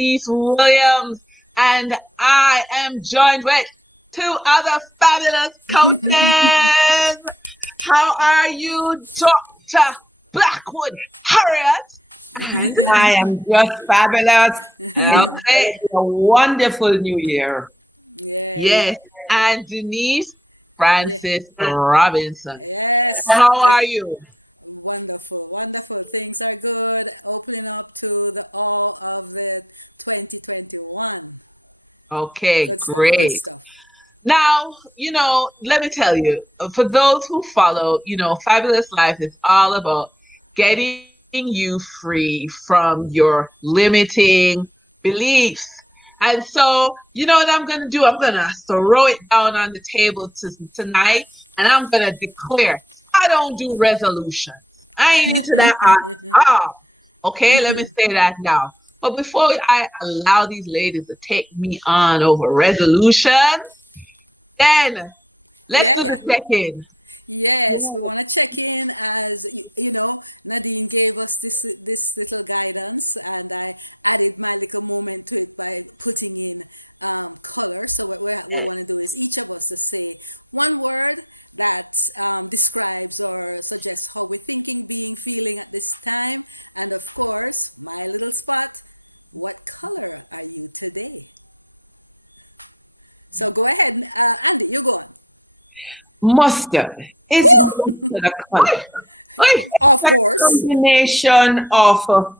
Williams, and I am joined with two other fabulous coaches. How are you, Dr. Blackwood Harriet? And I am just fabulous. okay, A wonderful new year. Yeah, yes, and Denise yeah, Francis Robinson. yes. How are you? Wonderful, wonderful. Things are good. Opening up to the all of the 2021. Okay, Good stuff, good great. stuff. Now, let me tell you, for those who follow, Fabulous Life is all about getting you free from your limiting beliefs. And so, you know what I'm going to do? I'm going to throw it down on the table tonight and I'm going to declare I don't do resolutions. I ain't into that at all. Okay, let me say that now. But before I allow these ladies to take me on over resolutions, then let's Yeah, do the yeah. check-in. Yes, we want to check in as Nadine gave us this little guidance, and I added my little moment to it by putting in color. So what we want to do is each of us to say one word that describes or suggests how we're thinking, being, feeling at this time, and of course, my little spot. What color are you today? So go ahead, Andy. You go on. Mustard. Is mustard a color? Oi, Of Like a course. combination of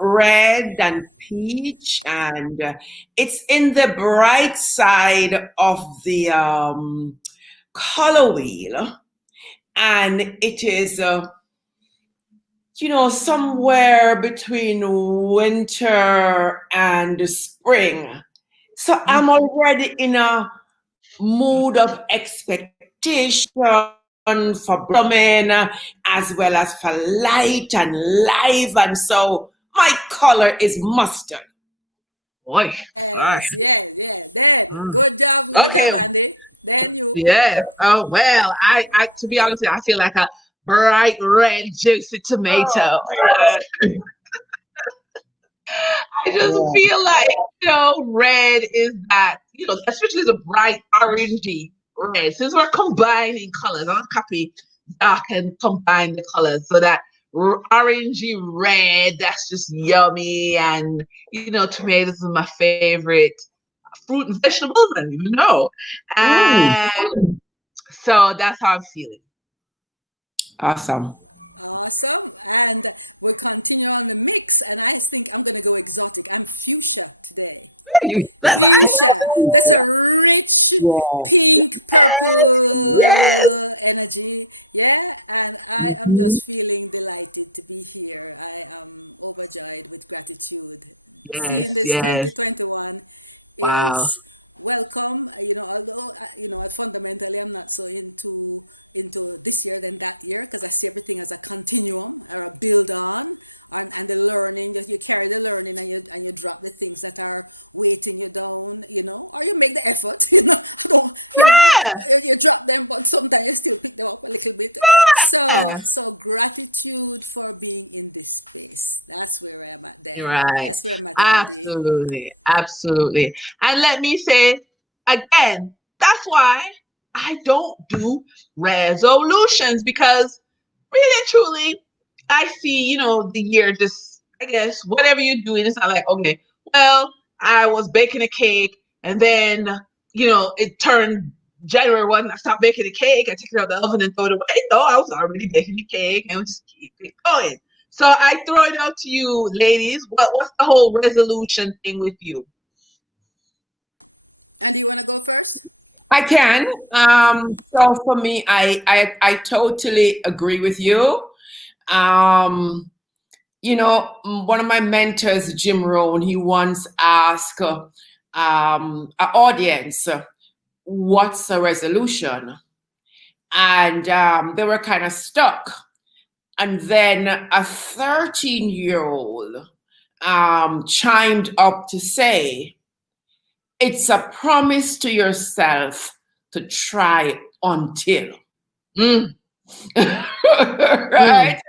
red and peach, and it's in the bright side of the color wheel, and it is, somewhere between winter and spring. So mm, I'm already in a mood of expectation for blossoming, as well as for light and life. And so my color is mustard. oi, oi. Yes, yes, yes. Then, Mm. good Okay, job, Andy. Then you. yes. Oh well, I to be honest, with you, I feel like a bright red juicy tomato. I just Yeah. feel like red is that especially the bright orangey red. Since we're combining colors, I'll copy dark and combine the colors so that orangey red. That's just yummy, and tomatoes are my favorite fruit and vegetables. I don't even know, Mm, and so that's how I'm feeling. awesome. Awesome. And we'll continue on the mix. And I think I'm going to go exotic. I'm fuchsia today. Fuchsia. That's a rich Yeah. pink Yes, purple energy. Yeah. And I am Mhm. just feeling delighted to be here. I am overjoyed with gratitude. Seeing yes, this yes. 2021 Wow. is welcome. Although I fundamentally I'm not so into this year than that year, because I see everything as a continuum or a build on, and the learning, you carry the learning, and you drop the things that are weighting you down, or you make the effort. I don't, Yeah. you drop them, but sometimes you still pick them up a little bit. Yeah. So gratitude for being in this space. That's where I'm at. Then Right. that's where I'm at, Andy. Absolutely. Absolutely. And let me say again, that's why I don't do resolutions because really and truly, I see, the year just, I guess, whatever you're doing, it's not like, okay, well, I was baking a cake and then, it turned January 1, I stopped baking the cake. I took it out of the oven and threw it away. No, I was already baking the cake and we just keep it going. So I throw it out to you, ladies. What's the whole resolution thing with you? Andy, you want to go first? I can. So for me, I totally agree with you. Um, one of my mentors, Jim Rohn, he once asked an audience, what's a resolution? And they were kind of stuck. And then a 13-year-old chimed up to say, it's a promise to yourself to try until. Mm, mm, Right?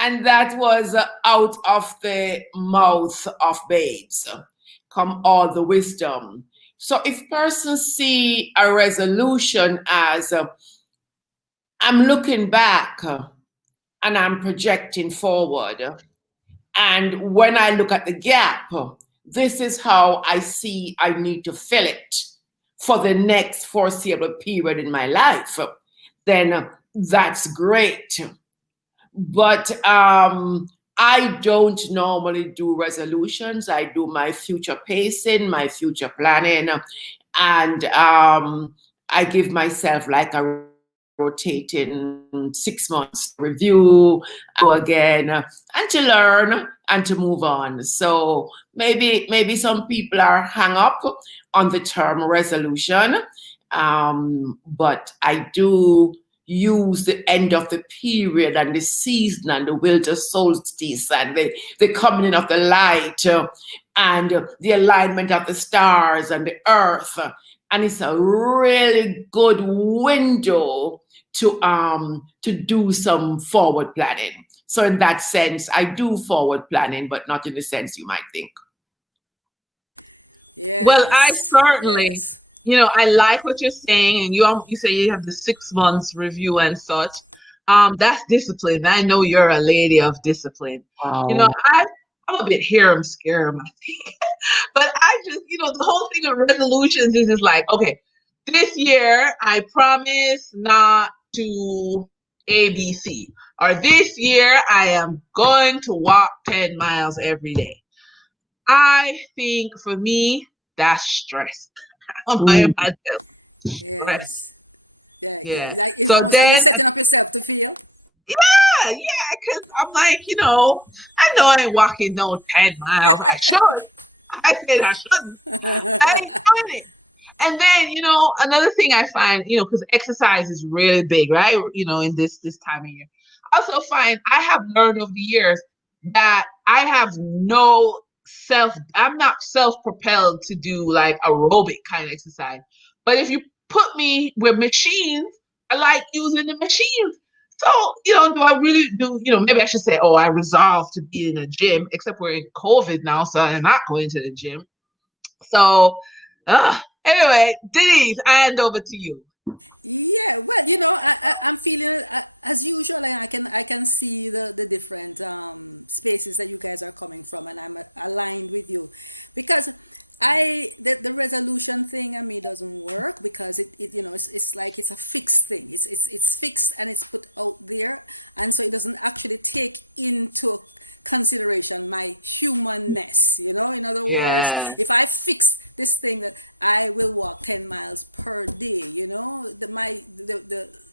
And that was out of the mouth of babes come all the wisdom. So if persons see a resolution as I'm looking back and I'm projecting forward, and when I look at the gap, this is how I see I need to fill it for the next foreseeable period in my life, then that's great. But I don't normally do resolutions. I do my future pacing, my future planning, and I give myself like a rotating 6 months review again and to learn and to move on. So maybe some people are hung up on the term resolution, but I do use the end of the period and the season and the winter solstice and the coming in of the light and the alignment of the stars and the earth. And it's a really good window to do some forward planning. So in that sense, I do forward planning, but not in the sense you might think. Well, I Yes. certainly, Yes. I like what you're saying, and you say you have the 6 months review and such. That's discipline. I know you're a lady of discipline. You know, Wow. I'm a bit harem scarum, I think. But I just, the whole thing of resolutions is just like, okay, this year I promise not to ABC, or this year I am going to walk 10 miles every day. I think for me, that's stress. On my Mm. myself, stress. Yes. Yeah, yeah. Yeah. Like it's So almost like you're then, setting up yourself to fail. yeah, because I'm like, I know I ain't walking no 10 miles. I should. I said I shouldn't. I ain't doing it. And then, another thing I find, because exercise is really big, right? In this time of year. I also find I have learned over the years that I have I'm not self-propelled to do like aerobic kind of exercise. But if you put me with machines, I like using the machines. So, do I really do, maybe I should say, oh, I resolved to be in a gym, except we're in COVID now, so I'm not going to the gym. So, anyway, Denise, I hand over to you. Yeah, well, I'm feeling as usual, and I can see the different spaces that you guys are coming from, and I'm aligned with you, because the resolution thing I mean doesn't work because it's like it's a fixed thing. It's fixed and it's put out there, and so it doesn't actually take into consideration my humanness. In other words, Yeah, if I fix this thing that I will walk 10 miles per day,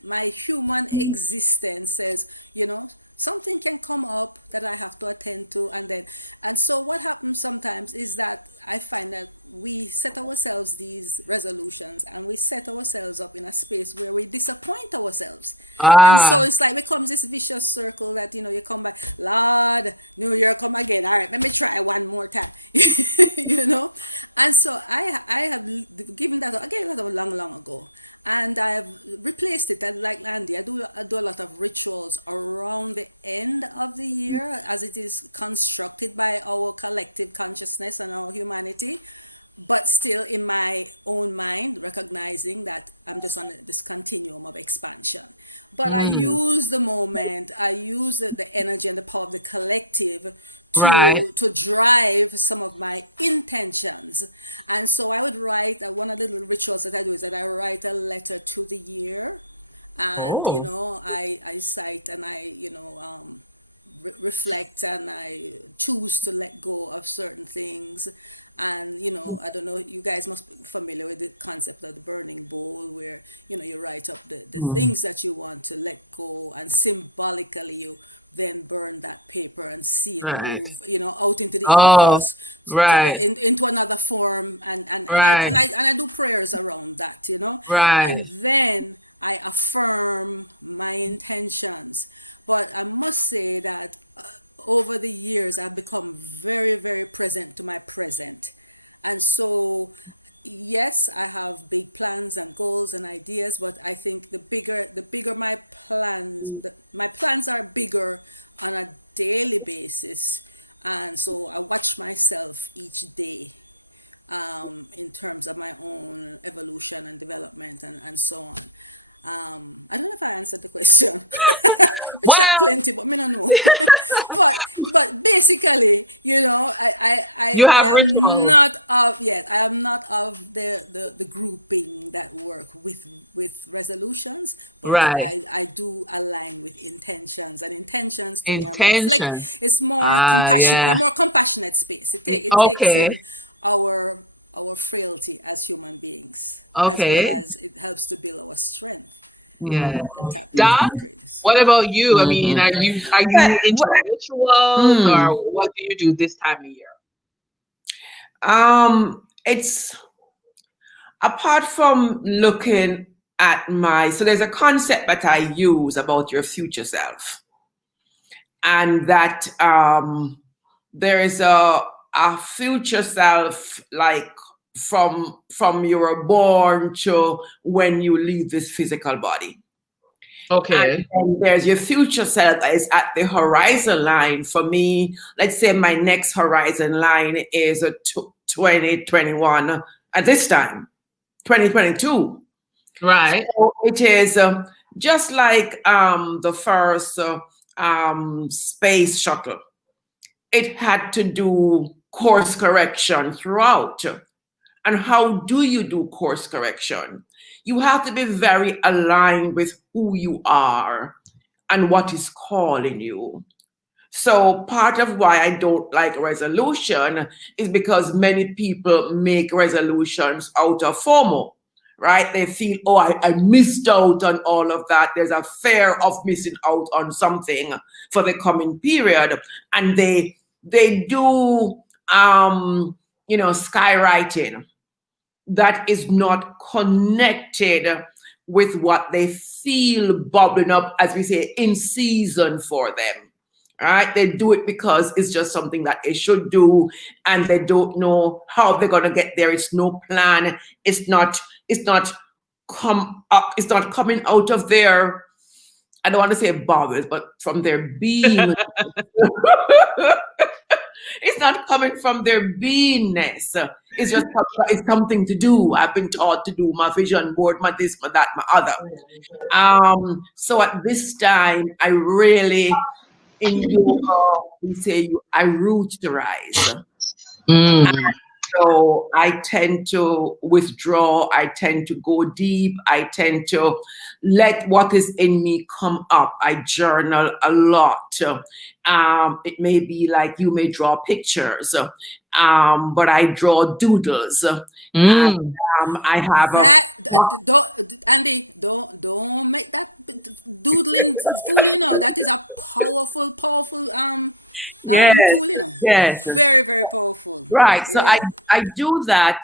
my human existence says, something can come up that I have to attend to, and so what happens sometimes is that I find that we set ourselves these resolutions and we set ourselves up in a space where we disappoint ourselves. And so ah, it's like becomes this vicious circle that you come back, Lord, New Year come again. All right, let me try one more time. you know, and so I have given that I gave that a long ago, and I've replaced it. And like Landy, I do a lot of rituals around the end of the year as it is constructed by our collective consciousness and our humanity, but still in my own mind recognizing that I'm just on this continuum of expansion. But I mm, use the moment, I use the energy and the power of the collective right. to drive some of my intentions. And so I would write one of the little rituals that I do is that I write a letter to the year, and Oh, I cite and I reflect, and I choose to let go of certain things. And I don't know, you guys must be familiar with the concept of the burning bowl, where you write up the Mm. things that you want to let go, and symbolically you then burn that paper and see it right. move out into the Oh, ethos, right, into another form, right, and I do prayers around that, and right. then I affirm my intentions. But I must say that over the years, I've become very, very present to my present. And so, yes, I have big plans and goals and ideas, but I think the bigger my plans are bigger on a daily basis, and so I watch myself each day, in terms of my own evolution and development, and so on. I don't know if I answered the question. We chat Well, plenty, but me no know. but basically, you I have am rituals. not of, yes, I am not of the grouping that work with resolutions, but Right. I do align with intentions, and intentions to me are more Intention. it's more Ah, compassion, a yeah. more compassionate space. It takes Okay. in our frailty as human beings, as well Okay. as it helps to build our strength, Yeah. and tap into Doc, our greatness. what about you? I mean, Mhm. are you into Well, rituals, or mm, what do you do this time of year? it's apart from looking at so there's a concept that I use about your future self, and that there is a future self, like from you were born to when you leave this physical body. And Okay. then there's your future self that is at the horizon line. For me, let's say my next horizon line is a 2021 at this time, 2022. Right. So it is just like the first space shuttle. It had to do course correction throughout. And how do you do course correction? You have to be very aligned with who you are and what is calling you. So part of why I don't like resolution is because many people make resolutions out of FOMO, right? They feel, oh, I missed out on all of that. There's a fear of missing out on something for the coming period. And they do skywriting that is not connected with what they feel bubbling up, as we say, in season for them. All right, they do it because it's just something that they should do, and they don't know how they're gonna get there. It's no plan. It's not. It's not come up. It's not coming out of their. I don't want to say bowels, but from their being. It's not coming from their beingness. It's something to do. I've been taught to do my vision board, my this, my that, my other. So at this time, I really in yoga we say I rooterize. Mm. So I tend to withdraw. I tend to go deep. I tend to let what is in me come up. I journal a lot. It may be like you may draw pictures, but I draw doodles. Mm. I have a That don't, Andy, don't make that doodling fool. That is a powerful yes, tool. yes. Very, very powerful. Right. So I Yeah. I do that.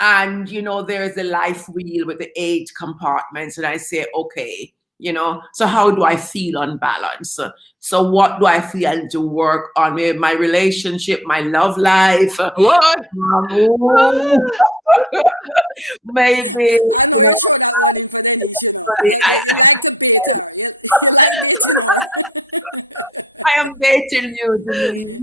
And there's a life wheel with the 8 compartments, and I say, okay, so how do I feel on balance? So what do I feel I need to work on? Maybe my relationship, my love life. What? Maybe, I know you throw that one in for Denise. You like to bait her. You like baiting her. I am dating you, Denise.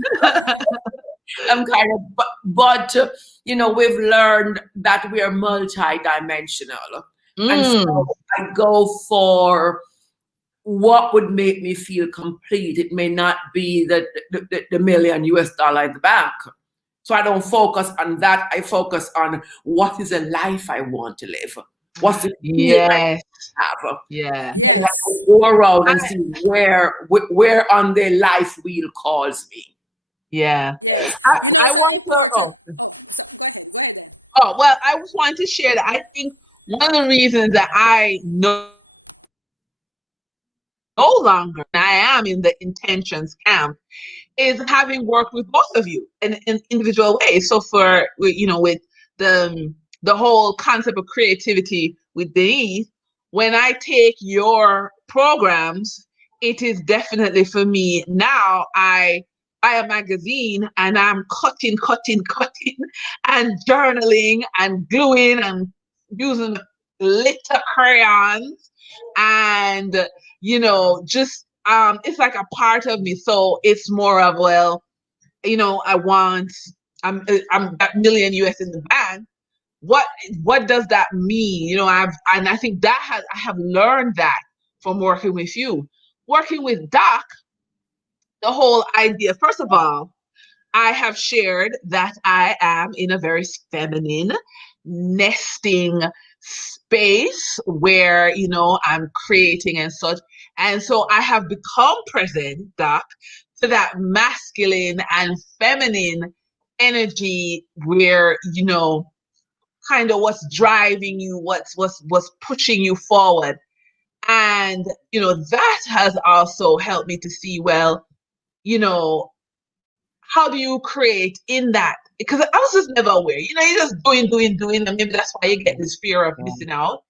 I'm kind of, but we've learned that we are multidimensional. And so Mm. I go for what would make me feel complete. It may not be the million US dollar in the bank. So I don't focus on that. I focus on what is a life I want to live. What's the feeling I Yes. have? Yeah. And I Yes. go around and I, see where on the life wheel calls me. yeah. Yes. I It's an want to. important. Oh, so go ahead. Go ahead then. Oh, well, I just wanted to share that I think one of the reasons that I no longer, I am in the intentions camp, is having worked with both of you in individual ways. So with the whole concept of creativity with Denise, when I take your programs, it is definitely for me now. I buy a magazine and I'm cutting, and journaling and gluing and using glitter crayons and just it's like a part of me. So it's more of, well, I want, I'm that million US in the bank. What what does that mean? I think I have learned that from working with you. Working with Doc, the whole idea, first of all, I have shared that I am in a very feminine nesting space where, I'm creating and such. And so I have become present, Doc, to that masculine and feminine energy where, kind of what's driving you, what's pushing you forward. And, that has also helped me to see, well, you know, how do you create in that? Because I was just never aware. You're just doing, and maybe that's why you get this fear of Yeah. missing out.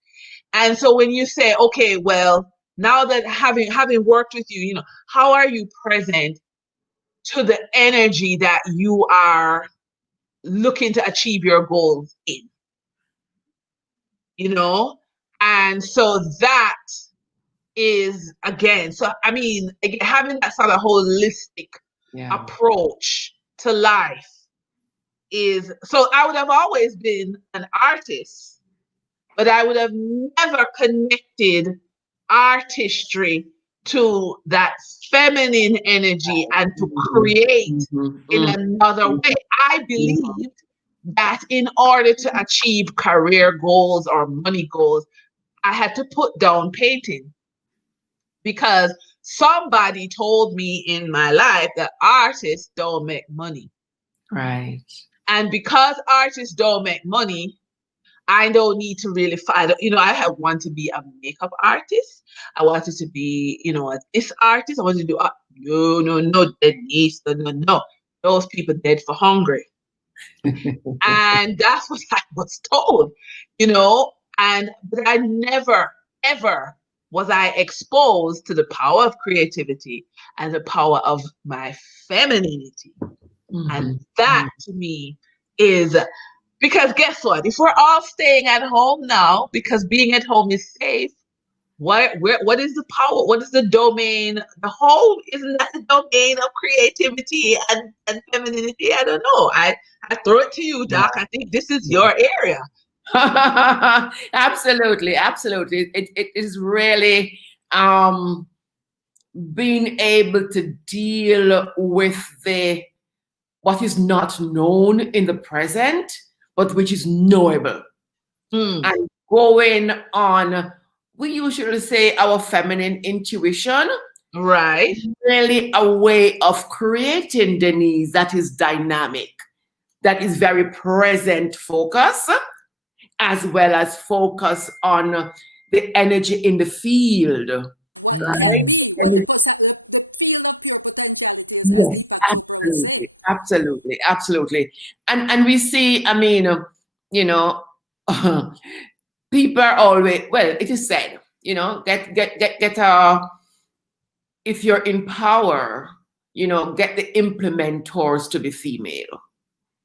And so when you say, okay, well, now that having worked with you, how are you present to the energy that you are looking to achieve your goals in, you know? And so that is again, so I mean, again, having that sort of holistic Yeah. approach to life is, so I would have always been an artist, but I would have never connected artistry to that feminine energy and to Mhm. create Mhm. in Mhm. another way. I Mhm. believed that in order to achieve career goals or money goals, I had to put down painting because somebody told me in my life that artists don't make money. Right. And because artists don't make money, I don't need to really find, I have wanted to be a makeup artist. I wanted to be, this artist. I wanted to do, no, no, no, Denise, no, no, no. Those people dead for hungry. And that's what I was told, but I never, ever was I exposed to the power of creativity and the power of my femininity. And Mhm. that to me is, because guess what? If we're all staying at home now, because being at home is safe, what is the power? What is the domain? The home, isn't that the domain of creativity and femininity? I don't know. I throw it to you, Doc. I think this is your area. Absolutely, absolutely. It is really um, being able to deal with the what is not known in the present, but which is knowable, Hmm. and going on. We usually say our feminine intuition, Right. really a way of creating Denise that is dynamic, that is very present focus, as well as focus on the energy in the field. What can Right? be, what And the field of pure potentiality is, as yes, Deepak Chopra would absolutely, say. absolutely, absolutely. And we see, I mean, you know, people are always, well, it is said, get if you're in power, get the implementors to be female,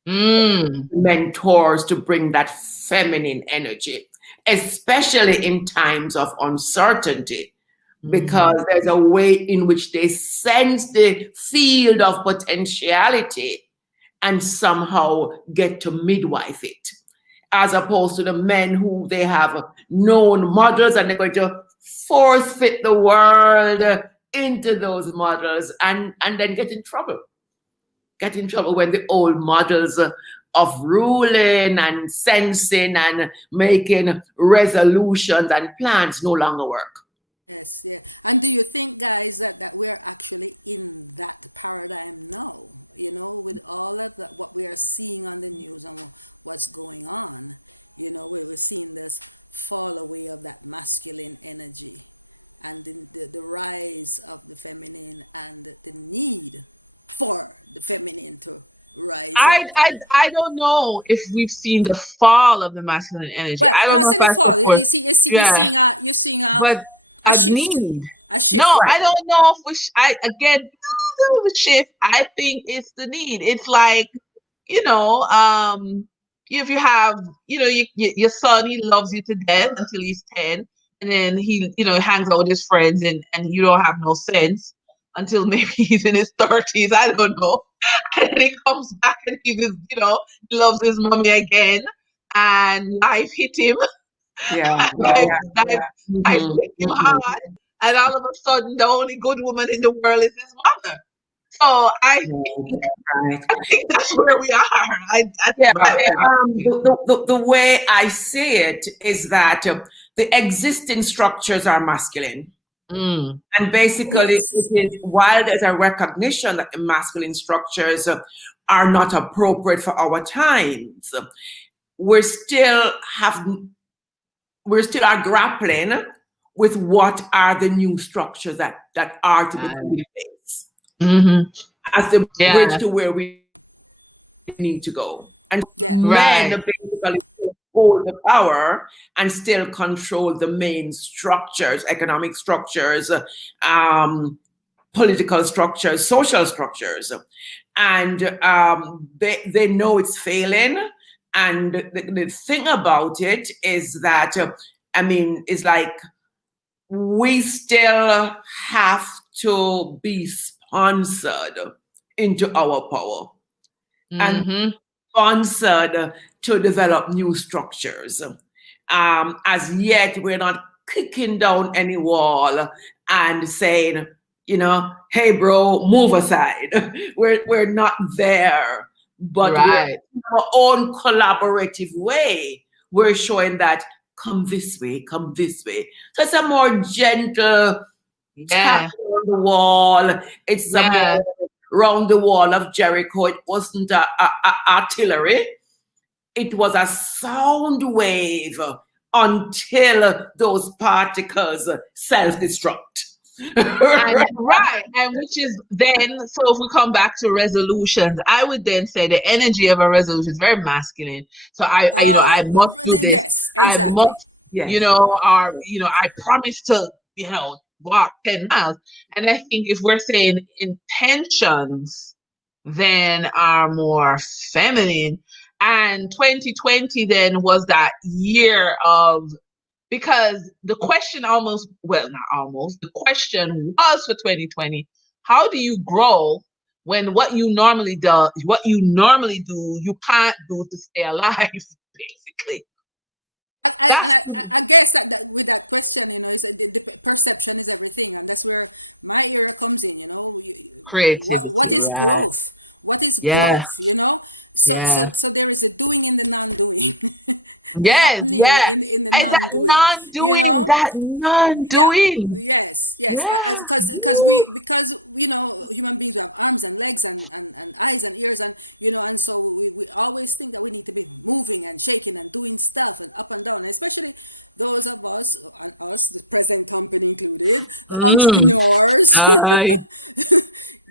Hmm. mentors to bring that feminine energy, especially in times of uncertainty, Hmm. because there's a way in which they sense the field of potentiality and somehow get to midwife it, as opposed to the men who they have known models and they're going to force fit the world into those models and then get in trouble when the old models of ruling and sensing and making resolutions and plans no longer work. Yes, yeah. And do you think, guys, that we're actually in that paradigm now? With all of that, what we are seeing on the news and what's going on, we're seeing this fall away of that masculine energy and the rise of the feminine and the need for the feminine to rise I, up. I I don't know if we've seen the fall of the masculine energy. Well, I I'm don't not know if saying the I fall. support. You're Yeah, seeing but a a shift, need. a No, shift, right? I don't know if I again the shift. I think it's the need. It's like, you know, if you have, your son, he loves you to death until he's 10. and then he, hangs out with his friends, and you don't have no sense until maybe he's in his 30s. I don't know. And then he comes back and he loves his mommy again, and life hit him. Yeah, yeah, life, yeah, life, yeah. life Hmm. hit him hard, and all of a sudden, the only good woman in the world is his mother. So I Right, think, right. I think that's where we are. Yeah, the way I see it is that the existing structures are masculine. Mm, And basically, it Yes. is while there's a recognition that the masculine structures are not appropriate for our times, we're still have we're still are grappling with what are the new structures that are to be put right. in place Hmm. as the bridge to Yeah. where we need to go. And Yeah. men Right. basically hold the power and still control the main structures, economic structures, political structures, social structures. And they know it's failing. And the thing about it is that, it's like we still have to be sponsored into our power and Hmm. sponsored to develop new structures. As yet, we're not kicking down any wall and saying, hey, bro, move aside. We're not there, but we're Right. in our own collaborative way. We're showing that come this way, come this way. So it's a more gentle tap Yeah. on the wall. It's a more Yeah. round the wall of Jericho. It wasn't artillery. It was a sound wave until those particles self-destruct. And right, and which is then, so if we come back to resolutions, I would then say the energy of a resolution is very masculine. So I must do this. Yes, I exactly. must, Yes. I promise to, walk 10 miles. And I think if we're saying intentions, then are more feminine. And 2020 then was that year of, because the question almost, well, not almost, the question was for 2020, how do you grow when what you normally do, you can't do to stay alive, basically. That's I guess that with that question, is the perception is everything, and that's where my era comes in. What creativity, is right? growth? What is Yeah, growth? yeah. So there is a doing in the non-doing, the Yes, happening yeah. in the And that non-doing. You non-doing, know, that yeah, non-doing. yes, Yeah. because Woo. human beings, we have arms and legs and eyes and ears, and so we always think that we need to be moving and shaking and doing stuff and up and down, and especially those of us, and us, the present company included, the Mm. entrepreneurs, I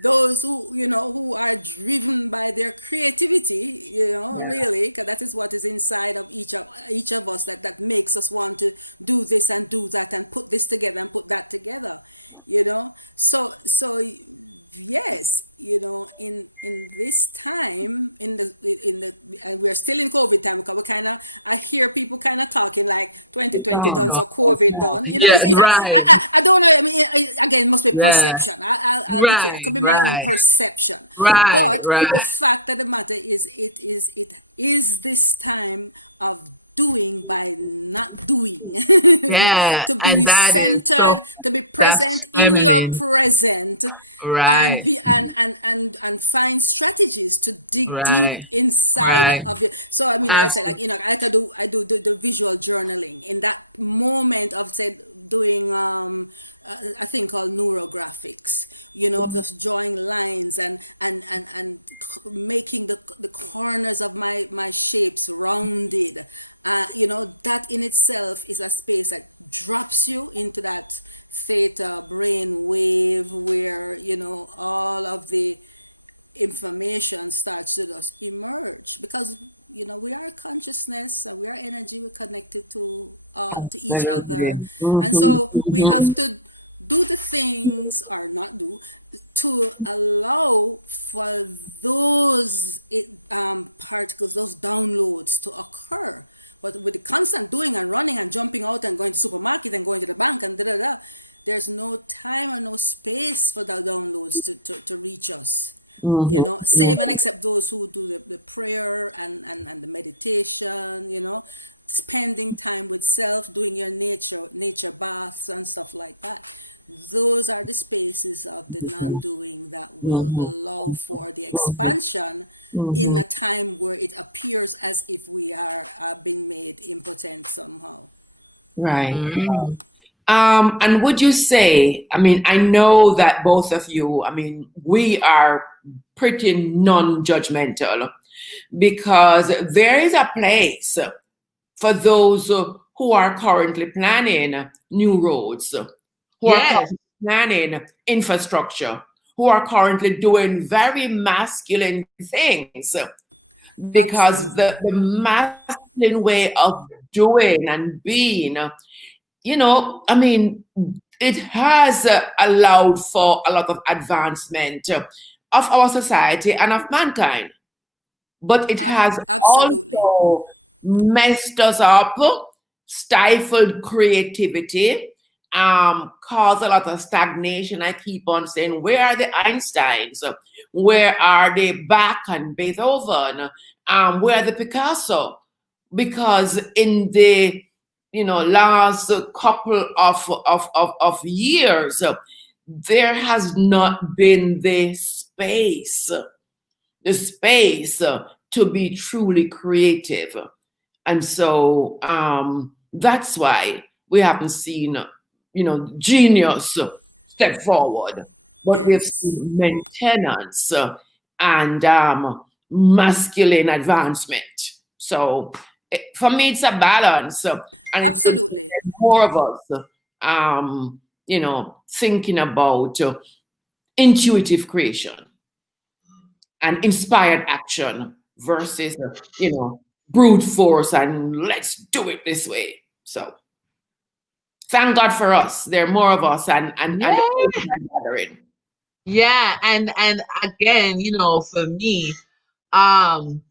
those who are driven by their creativity, Yeah. really, because that is what is inside of each of us, that makes us want to do this and do that and put this together and put that together. So yes, in this time, in the and we're still in COVID time, because we kind of, I hear people kind of talking like 2020 Oh, done, know. so COVID done. Yeah, right. I don't know. I mean, again, it must be Yeah. perception. I'll be clear. It Right, could be my own right, perception. right, But right. the fact of the matter is, it is this time of doing by not doing. Yeah, To and be that is so, centered, to be that's present in your feminine. present, and Right, be and find strategies to dig deep right, inside right. of it. So I mean, I say, like, Absolutely. I do the visual journaling in that moment of, say, doing a thing called neurographics, of just drawing lines and making the corners of my shapes rounded. That in itself is a space that drops you into that theta brain wave, where all of the information starts to just emerge, because we are consciousness and we are energy. We're connected to each absolutely. other, and Mhm, so we mhm. have to do the things, or not do, to allow for those particles, those downloads to occur. But with the constant doing and running and jumping out and going to supermarket and going to the bank and da da da, there's no time or no space for the downloads to reach us. You Mhm, know, save and mhm. except those who do the prayer and the meditation, you know, spending time with self, doing your nature baths and stuff like that. Those are the spaces of the non-doing that will Mhm, allow for the mhm, expansion in mhm. a time where it appears as if we are being made impotent somehow. Right. Mm. And would you say, I mean, I know that both of you, I mean, we are pretty non-judgmental because there is a place for those who are currently planning new roads, who are Yes, currently planning infrastructure, who are currently doing very masculine things because the Absolutely. masculine way of doing and being, I mean, it has allowed for a lot of advancement of our society and of mankind, but it has Absolutely. also messed us up, stifled creativity, caused a lot of stagnation. I keep on saying, where are the Einsteins? Where are the Bach and Beethoven? Where are the Picasso? Because in the last couple of years, there has not been the space to be truly creative. And so that's why we haven't seen, genius step forward, but we've Yes. seen maintenance and masculine advancement. So for me, it's a balance, and it's good to Absolutely. get more of us, thinking about intuitive creation and inspired action versus, brute force and let's do it this way. So thank God for us. There are more of us and the yeah, old are gathering. yeah, and again, for me, um,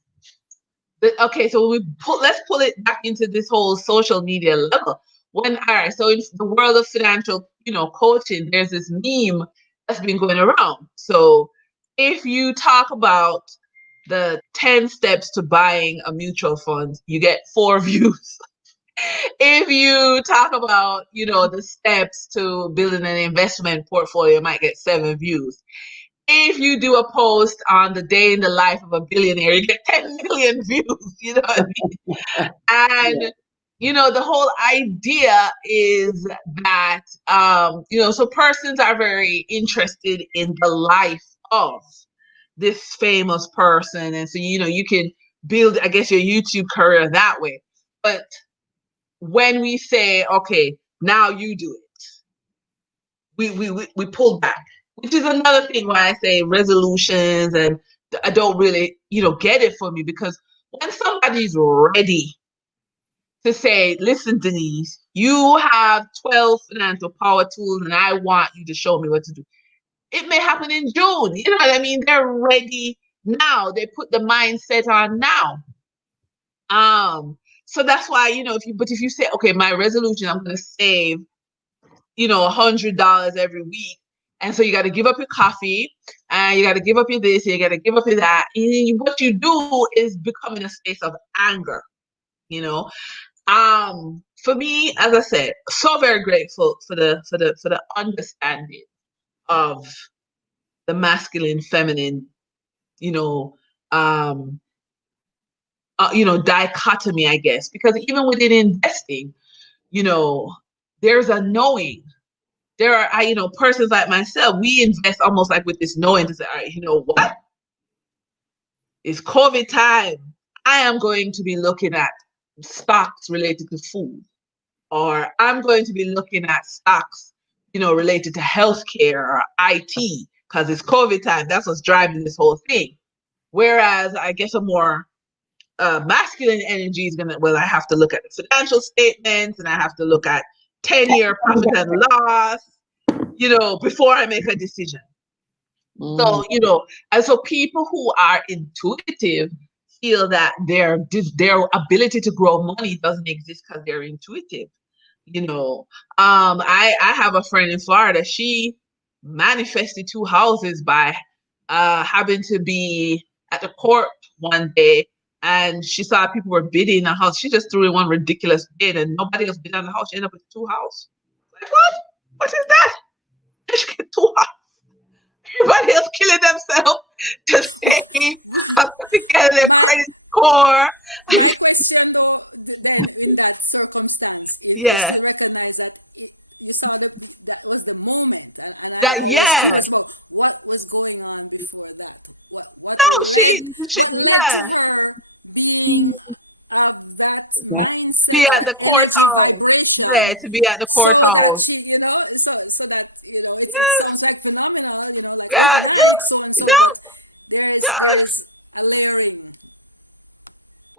okay, so let's pull it back into this whole social media level. All right, so in the world of financial, coaching, there's this meme that's been going around. So if you talk about the 10 steps to buying a mutual fund, you get four views. If you talk about, the steps to building an investment portfolio, you might get seven views. If you do a post on the day in the life of a billionaire, you get 10 million views. You know what I mean? Yeah. And the whole idea is that so persons are very interested in the life of this famous person, and so you can build, I guess, your YouTube career that way. But when we say, okay, now you do it, we pull back, which is another thing why I say resolutions, and I don't really get it for me, because when somebody's ready to say, listen, Denise, you have 12 financial power tools and I want you to show me what to do. It may happen in June. You know what I mean? They're ready now. They put the mindset on now. Um, so that's why, if you say, okay, my resolution, I'm gonna save, $100 every week. And so you got to give up your coffee, and you got to give up your this, and you got to give up your that. And what you do is become in a space of anger, you know. For me, as I said, so very grateful for the understanding of the masculine, feminine, you know, um, dichotomy, I guess, because even within investing, you know, there's a knowing. There are, persons like myself, we invest almost like with this knowing to say, all right, you know what? It's COVID time. I am going to be looking at stocks related to food, or I'm going to be looking at stocks, related to healthcare or IT, because it's COVID time. That's what's driving this whole thing. Whereas I guess a more masculine energy is gonna, well, I have to look at the financial statements and I have to look at 10-year profit and loss, before I make a decision. Mm. So, and so people who are intuitive feel that their ability to grow money doesn't exist because they're intuitive. You know, I have a friend in Florida. She manifested two houses by having to be at the court one day, and she saw people were bidding a house. She just threw in one ridiculous bid, and nobody else bid on the house. She ended up with two houses. Like what? What is that? She get two houses. Everybody else killing themselves to say put together their my credit score. my question though, then in that circumstance, you Yeah, still recognize that you saw that was the moment, and I that always yeah. curious about what was going on before that. What No, led what led to yeah. her being of that mindset Be at or the energy courthouse. Yeah, vibration, to be at the so that courthouse. she, so that it Yeah, sounds like phenomenal, like yeah, overnight, so and so, yeah, but there is a layering.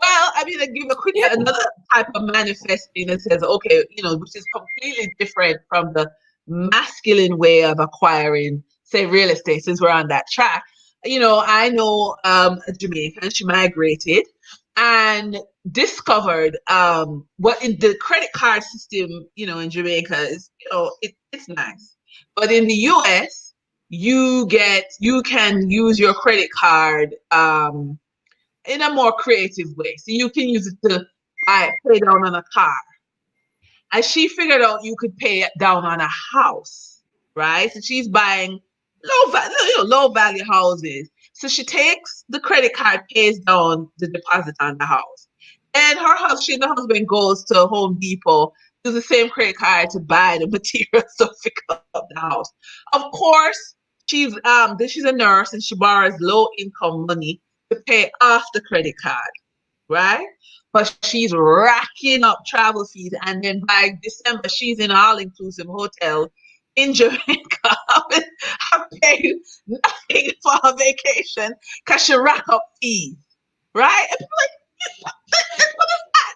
well, I mean, I give a quick Yeah. another type of manifesting that says, okay, which is completely different from the masculine way of acquiring, say, real estate. Since we're on that track, I know a Jamaican. She migrated and discovered what in the credit card system, in Jamaica is, it's nice, but in the U.S. You can use your credit card in a more creative way. So you can use it to pay down on a car. And she figured out you could pay it down on a house, right? So she's buying low value houses. So she takes the credit card, pays down the deposit on the house. And she and her husband goes to Home Depot, use the same credit card to buy the materials to fix up the house. Of course, she's a nurse and she borrows low income money to pay off the credit card, right? But she's racking up travel fees, and then by December, she's in an all-inclusive hotel in Jamaica. I'm paying nothing for her vacation because she rack up fees, right? And people are like, what is that?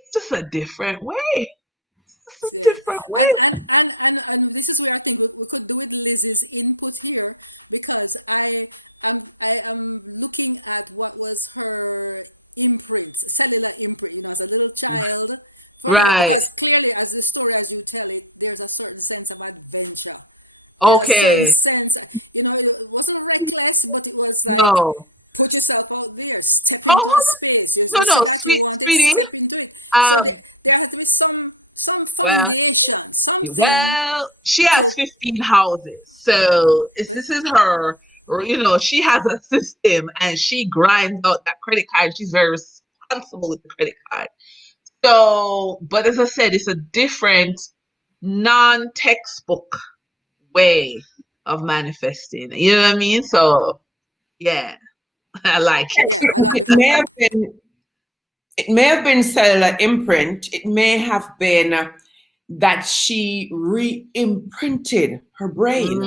It's just a different way. It's a Yeah. different And way. this is where I think we could do with Liz's input here, because I am looking at what was her imprint, cellular imprint, as a little child for her, Right. because clearly, as the story as you tell it, there's a certain sense of adventure. There's a certain Okay. sense, it wasn't reckless, but it was like, No. put yourself out there, step into a Oh, space. You no, see no, that you want it, sweetie. step into it. So Um, there has to be some well, foundation, something Well, she has to. 15 houses. So this is her, she has a system and she grinds out that credit card. She's very responsible with the credit card. So, but as I said, it's a different non-textbook way of manifesting. You know what I mean? So, yeah, I like it. Yeah, I got the It foot. may have been it may have been cellular imprint. It may have been that she re-imprinted her brain.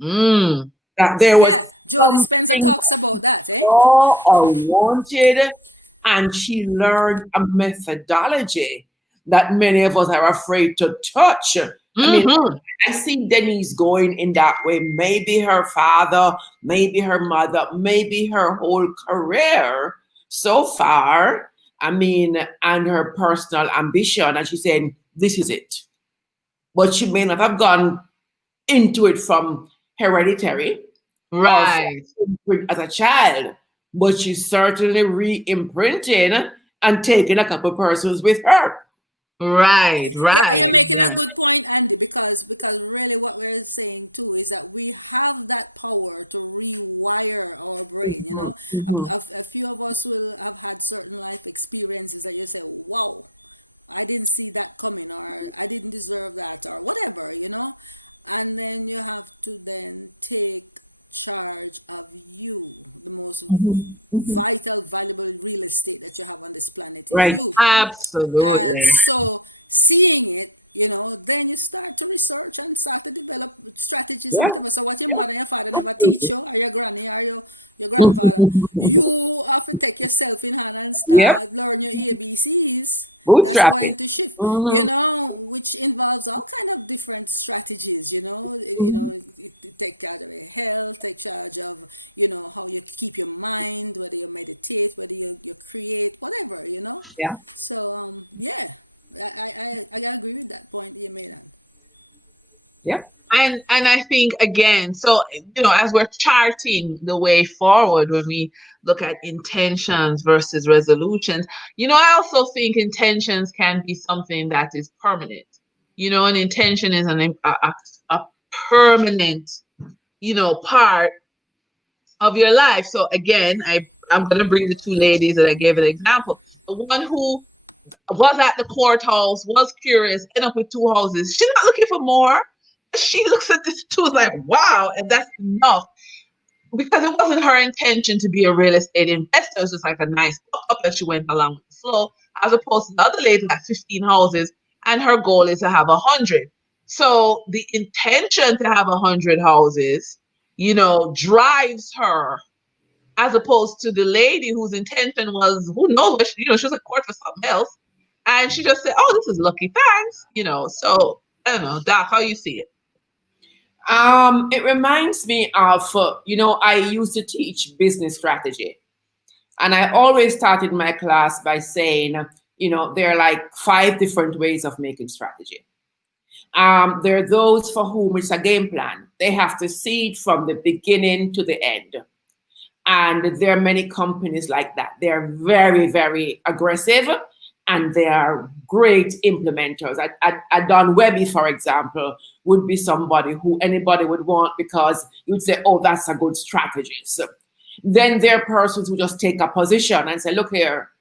Mm. That there was Yeah, Joe Dispenza something talks about that, eh? saw or wanted, and she learned a methodology that many of us are afraid to touch. I mean, Mm-hmm. I see Denise going in that way. Maybe her father, maybe her mother, maybe her whole career so far. I mean, and her personal ambition. And she's saying, this is it. But she may not have gone into it from hereditary or from Right. imprint as a child, but she certainly re-imprinted and taking a couple persons with her. Right. Yeah, you're Right. making a Yeah. good point, Andy, because really what we're saying too is that we have that power to rewire our brain. Mhm, mhm. A few of us will have had certain life experiences that you say, "Wow, I didn't see that coming," or "I didn't deserve that," or whatever. And then you have to then take charge of you. The most Mhm, mhm. vital, valuable real estate that you have on this planet is Right. you. And Absolutely. so seeing it then you start to research and start to develop strategies or Yeah. whatever. So what your Yeah. mother and your father never teach Absolutely. you, or your granny, or your grandfather, you have to take yourself in hand and Yep. start learn your ABCs. That's going Bootstrapping. to shift, Hmm. which involves all kind of different strategies. Take charge of your health, take charge of how you keep your mind, whether you meditate, whether you create, whatever. Yeah. So yeah, I agree with that point you made. On Yeah. And I think again, so as we're charting the way forward when we look at intentions versus resolutions, I also think intentions can be something that is permanent. An intention is a permanent, part of your life. So again, I'm going to bring the two ladies that I gave an example. The one who was at the courthouse, was curious, ended up with two houses. She's not looking for more. She looks at this two is like, wow, and that's enough. Because it wasn't her intention to be a real estate investor. It was just like a nice up that she went along with the flow, as opposed to the other lady that 15 houses, and her goal is to have 100. So the intention to have 100 houses, drives her, as opposed to the lady whose intention was, who knows what she was at court for something else. And she just said, oh, this is lucky, thanks. So I don't know, Doc, how you see it? It reminds me of, I used to teach business strategy. And I always started my class by saying, there are like 5 different ways of making strategy. There are those for whom it's a game plan. They have to see it from the beginning to the end. And there are many companies like that. They're very, very aggressive and they are great implementers. Don Webby, for example, would be somebody who anybody would want because you would say, oh, that's a good strategist. Then there are persons who just take a position and say, look here,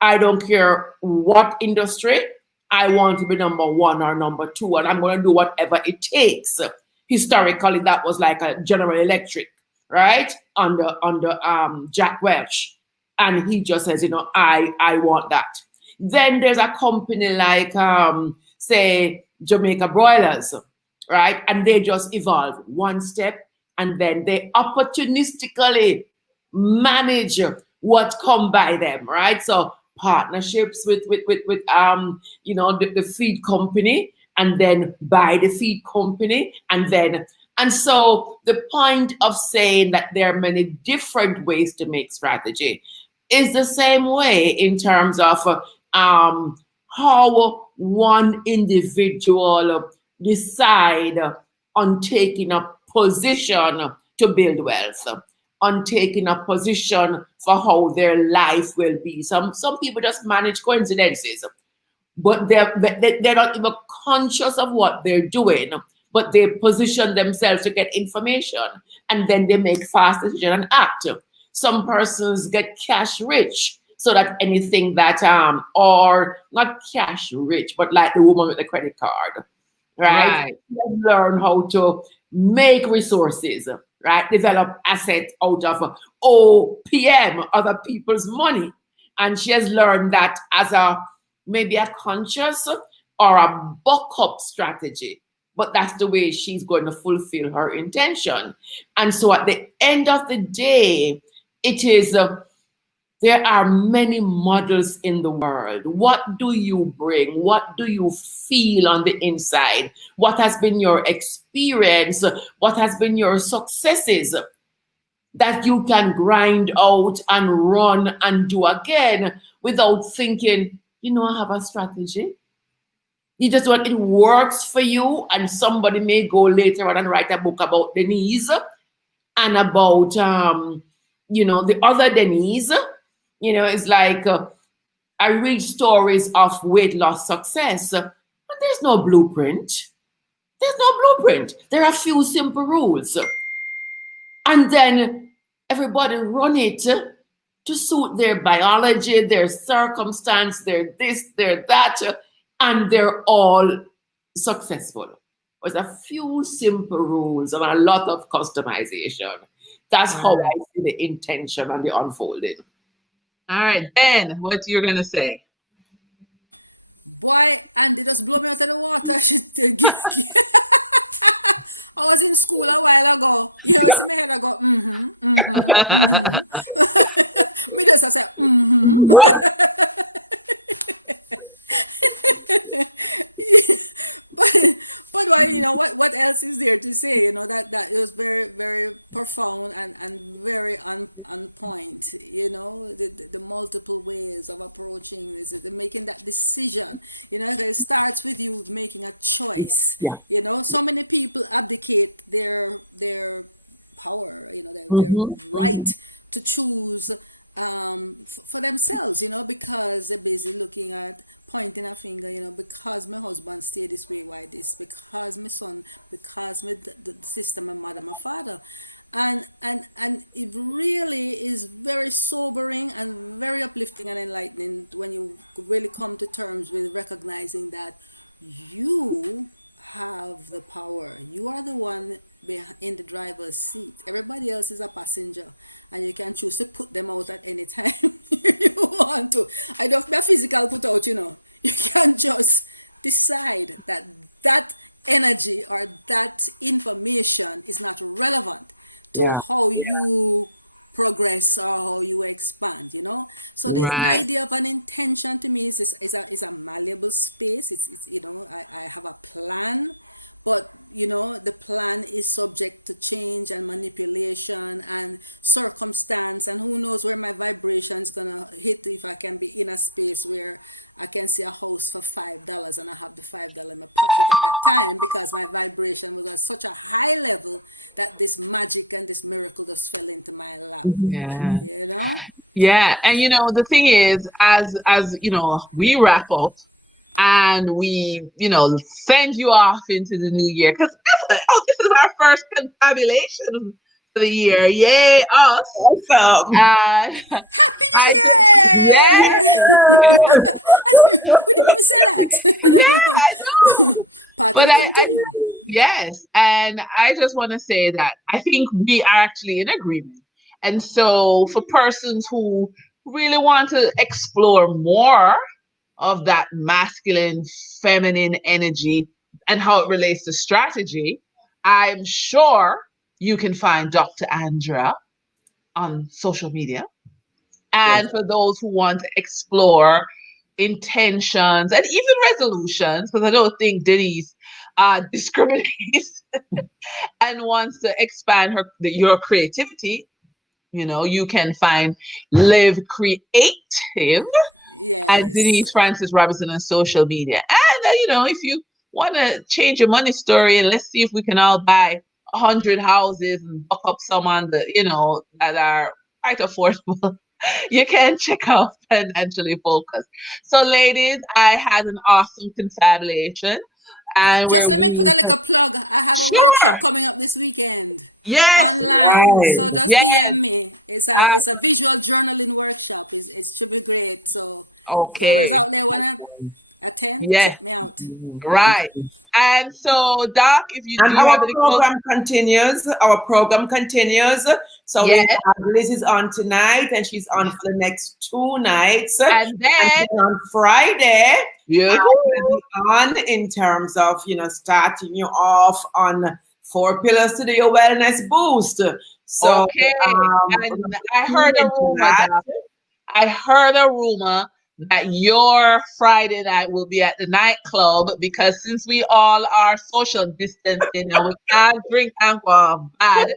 I don't care what industry, I want to be number one or number two, and I'm going to do whatever it takes. Historically, that was like a General Electric, right? Under Jack Welch. And he just says, I want that. Then there's a company like say Jamaica Broilers, right? And they just evolve one step and then they opportunistically manage what come by them, right? So partnerships with the feed company and then buy the feed company and so the point of saying that there are many different ways to make strategy is the same way in terms of how one individual decide on taking a position to build wealth, on taking a position for how their life will be. Some people just manage coincidences, but they're not even conscious of what they're doing, but they position themselves to get information and then they make fast decision and act. Some persons get cash rich so that anything that or not cash rich, but like the woman with the credit card, right? Right. Let's learn how to make resources, right? Develop assets out of OPM, other people's money. And she has learned that as a maybe a conscious or a buck-up strategy. But that's the way she's going to fulfill her intention. And so at the end of the day, it is there are many models in the world. What do you bring? What do you feel on the inside? What has been your experience? What has been your successes that you can grind out and run and do again without thinking, I have a strategy. You just want it works for you, and somebody may go later on and write a book about Denise and about the other Denise. It's like I read stories of weight loss success, but there's no blueprint. There's no blueprint. There are a few simple rules. And then everybody run it to suit their biology, their circumstance, their this, their that, and they're all successful. With a few simple rules and a lot of customization. That's All how right. I see the intention and the unfolding. All right. Ben, what you're going to say? Boy, and they just blow me out of the water. I was in school a while ago. You know, see my head, I go, me just I say, but but why, you know, what else is there to say? You know, that it was very, very profound and very on point. You know, the multiple ways of approaching this, making that decision. You know, it starts with you making a choice. Yeah. You know, so many people abdicate their power, you know, their Mm-hmm. Mm-hmm. right to choose for themselves, you know, because they're busy looking at pointing a finger, you know, because my husband stayed this way, why this? Because my son, because my the sister, my mother, my father. And it really is very sobering and very uplifting and enlightening when you really come to terms with recognizing that you have the power. You are the one in the driver's seat. Everybody else is a passenger, and you can choose to put them out at any time you want to. I don't have to be physical put out, you know. You can just decide that that energy or that information is not relevant to Yeah. how Yeah. you progress or how you expand, you know. So the Right. idea of an intention to me is a malleable space. It's you know, I have a plan, but you know, the plan is subject to change and manipulation and circumstance, and who knows where my vibration is gonna hit. If I can be in a space where I can see a house for $5 and I have the $5 in my pocket at that time because my vibration was at such a high level that this magic and this miracle just fell into my lap, Yeah. you know. Yeah. And the thing is, as we wrap up and we, send you off into the new year. Because this is our first confabulation for the year. Yay, us. Awesome. And Happy I New just, yes, Yeah. We didn't even say yeah, that. I know. Part of But the continue. yes, and I just want to say that I think we are actually in agreement. And so, for persons who really want to explore more of that masculine, feminine energy and how it relates to strategy, I'm sure you can find Dr. Andra on social media. Yes. And for those who want to explore intentions and even resolutions, because I don't think Denise discriminates and wants to expand your creativity, you can find Live Creative and Denise Yes. Francis Robinson on social media. And if you want to change your money story, and let's see if we can all buy 100 houses and buck up some on that are quite affordable. You can check out Financially Focused. So, ladies, I had an awesome confabulation, and Just where let me put a we little plug. I have a sure, workshop coming up this weekend yes, online. Right. So just yes, DM me. uh, It's a visual journaling workshop. It should be great. So whoever's okay, out there wanna attend, yes, check me out. right. And so, Doc, if you do And you have our any close? program continues. Our program continues. So we Yes, have Liz is on tonight, and she's on for the next 2 nights. And and then then on Friday, you. I'm going to be on in terms of starting you off on 4 pillars to do your wellness boost. So Okay, and I tune heard a into rumor, that. Doc. I heard a rumor that your Friday night will be at the nightclub because since we all are social distancing and we can't drink alcohol bad,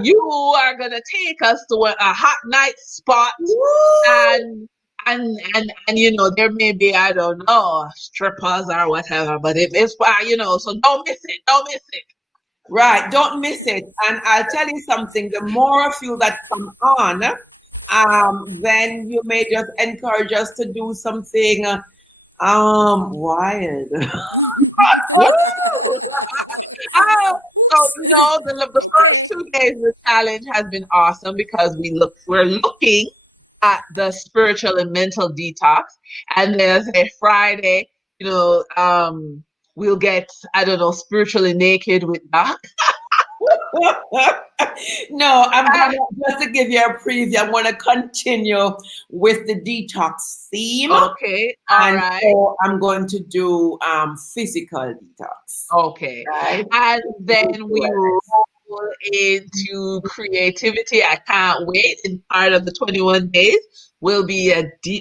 you are gonna take us to a hot night spot Woo! and and there may be, I don't know, strippers or whatever, but if it's so don't miss it, don't miss it. Right, don't miss it. And I'll tell you something, the more of you that come on, then you may just encourage us to do something wild. Oh, so Oops. the first Okay. 2 days of the challenge has been awesome because we're looking at the spiritual and mental detox, and then as a Friday, we'll get, I don't know, spiritually naked with Doc. No, I'm Ah, gonna just to give you a preview. I'm gonna continue with the detox theme, okay, all and right. so I'm going to do physical detox, Okay. right? And Physical then we roll wellness. into creativity. I can't wait. In part of the 21 days will be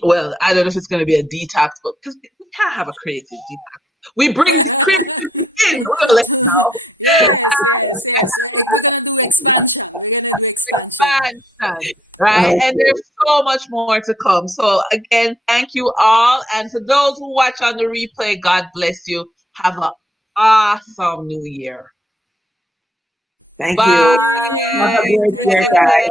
well, I don't know if it's going to be a detox, but because we can't have a creative detox. We bring the creativity in. We're going to let you know. Yes, yes, yes. We're gonna do expansion. We're gonna do expansion. Expansion, right? And Okay. there's so much more to come. So again, thank you all. And for those who watch on the replay, God bless you. Have an awesome new year. Thank Happy you. New Bye. Have a Year. great Thank year, you. guys.